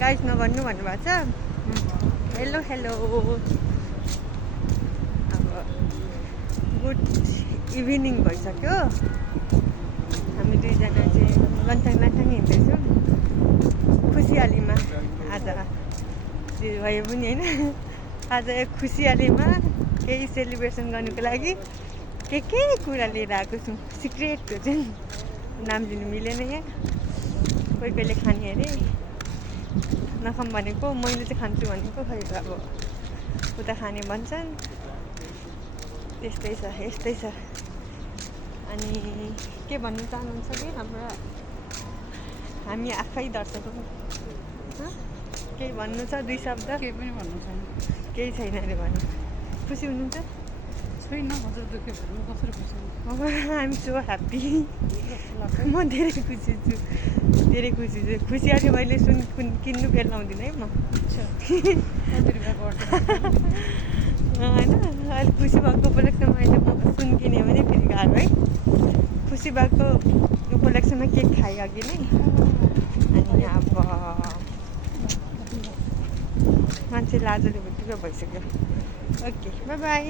Guys नगर्नु भन्नुभएको छ। हेलो हेलो, अब गुड इभिनिङ भइसक्यो। हामी दुईजना चाहिँ लन्टाङ हिँड्दैछौँ खुसियालीमा। आज भयो पनि होइन, आज खुसियालीमा केही सेलिब्रेसन गर्नुको लागि के कुरा लिएर आएको छु। सिक्रेट हो चाहिँ, नाम लिनु मिलेन यहाँ। कोही कोहीले खाने अरे, नखाऊँ भनेको, मैले चाहिँ खान्छु भनेको, खै अब उता खाने भन्छन्। यस्तै छ। अनि के भन्नु चाहनुहुन्छ कि हामी आफै दर्शक हौँ। केही भन्नु छ, 2 शब्द? केही पनि भन्नु छैन, केही छैन अरे भन्नु। खुसी हुनुहुन्छ? छैन, हजुर दुःखी भएर म कसरी खुसी हुन्छु? I'm so happy. म धेरै खुसी छु। खुसियाली मैले किन्नु बेलाउँदिनँ है म। होइन, अहिले खुसी भएको उपलक्ष्यमा अहिले म सुन किनेँ भने फेरि गाह्रो है। खुसी भएको उपलक्ष्यमा केक खाएँ अघि नै। अनि अब मान्छे लाजले भुत्तिकै भइसक्यो। Okay, by by.